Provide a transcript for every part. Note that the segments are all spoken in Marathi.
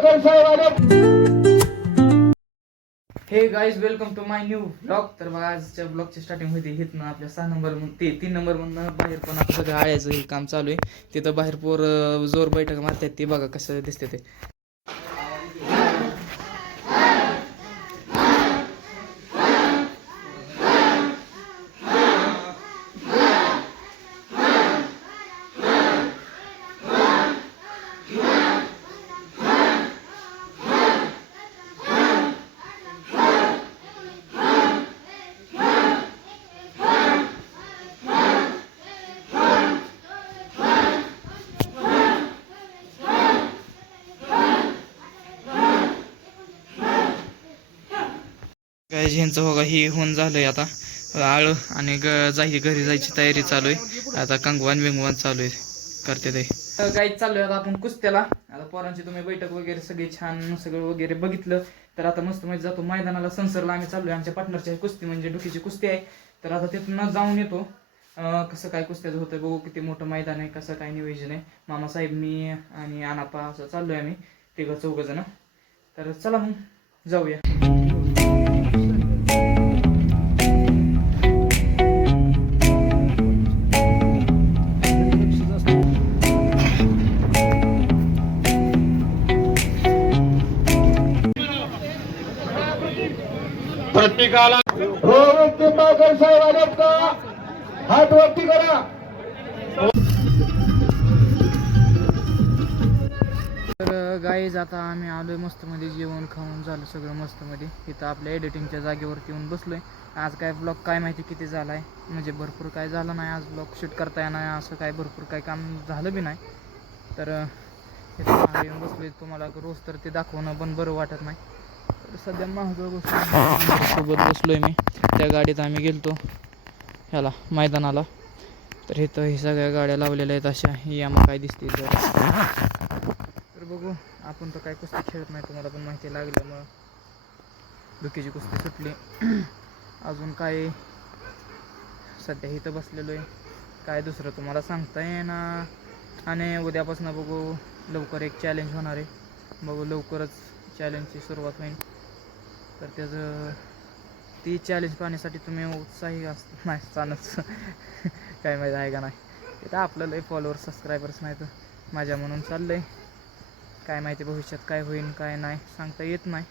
हे guys welcome to my new blog. तर बघा आजच्या ब्लॉगच्या स्टार्टिंग होती हिथनं आपल्या 6 नंबर ते 3 नंबर म्हणून बाहेर पण आता सगळं आळ्याचं हे काम चालू आहे. तिथं बाहेर पोर जोर बैठक मारतात ते बघा कसं दिसते ते. काय ह्यांचं बघा ही होऊन झालंय आता आळ आणि घरी जायची तयारी चालू आहे. आता कंगवान बिंगवान चालू आहे करते ते. गाईच चालू आहे आता आपण कुस्त्याला. आता पोरांची तुम्ही बैठक वगैरे सगळी छान सगळं वगैरे बघितलं तर आता मस्त मध्ये जातो मैदानाला. संसरला आम्ही चाललोय. आमच्या पार्टनरची कुस्ती म्हणजे डुकीची कुस्ती आहे. तर आता तिथून जाऊन येतो कसं काय कुस्त्याचं होतं बघू. किती मोठं मैदान आहे कसं काय नियोजन आहे. मामासाहेब मी आणि आनापा असं चाललोय आम्ही 3-4 जण. तर चला मग जाऊया. प्रत्येकाला निंबाळकर साहेब आलेत का? हात वरती करा. तर गाईज आता आम्ही आलोय मस्त मध्ये. जेवण खाऊन झालं सगळं मस्त मध्ये. इथं आपल्या एडिटिंगच्या जागेवरती येऊन बसलोय. आज काय ब्लॉग काय माहिती किती झाला आहे म्हणजे भरपूर काय झालं नाही. आज ब्लॉग शूट करता येणार असं काय भरपूर काय काम झालं बी नाही. तर इथं येऊन बसलोय. तुम्हाला रोज तर ते दाखवणं पण बरं वाटत नाही. तर सध्या महागं सोबत बसलोय मी. त्या गाडीत आम्ही गेलतो ह्याला मैदानाला. तर इथं ही सगळ्या गाड्या लावलेल्या आहेत अशा. ही आम्हाला काय दिसते तर बघू. आपण तर काय कुस्ती खेळत नाही तुम्हाला पण माहिती लागल्यामुळं. डुकीची कुस्ती सुटली. अजून काय सध्या इथं बसलेलो आहे. काय दुसरं तुम्हाला सांगता येईना. आणि उद्यापासून बघू लवकर एक चॅलेंज होणार आहे. बघू लवकरच चॅलेंजची सुरुवात होईल. तर त्याचं ती चॅलेंज पाहण्यासाठी तुम्ही उत्साही नाही चालच काय माहिती आहे का नाही. तिथं आपल्याला फॉलोअर्स सबस्क्रायबर्स नाही तर माझ्या म्हणून चाललं आहे. काय माहिती भविष्यात काय होईल काय नाही सांगता येत नाही.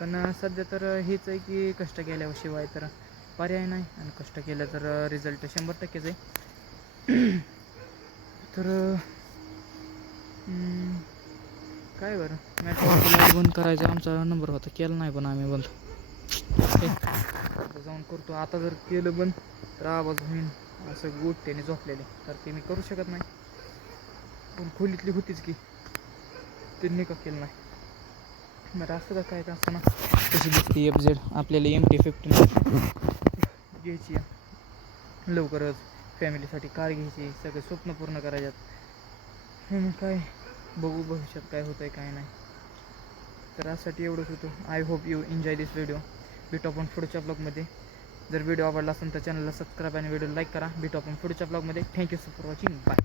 पण सध्या तर हेच आहे की कष्ट केल्याशिवाय तर पर्याय नाही. आणि कष्ट केलं तर रिझल्ट 100%च आहे. तर काय बरं मॅच बंद करायचा आमचा नंबर होता. केला नाही पण आम्ही बंद. जाऊन करतो. आता जर केलं बंद तर आवाज होईल असं गोट्याने झोपलेले. तर ते मी करू शकत नाही. पण खोलीतली होतीच की त्यांनी का केलं नाही. बरं असं का काय का असं ना. कशी दिसते FZ आपल्याला MT-15 घ्यायची लवकरच. फॅमिलीसाठी कार घ्यायची. सगळे स्वप्न पूर्ण करायच्यात. मग काय बघू भविष्यात काय होतं आहे काय नाही. तर यासाठी एवढंच होतं. I hope you enjoy this video. भेटू आपण पुढच्या ब्लॉगमध्ये. जर व्हिडिओ आवडला असेल तर चॅनलला सबस्क्राईब आणि व्हिडिओ लाईक करा. भेटू आपण पुढच्या ब्लॉगमध्ये. Thank you for watching. बाय.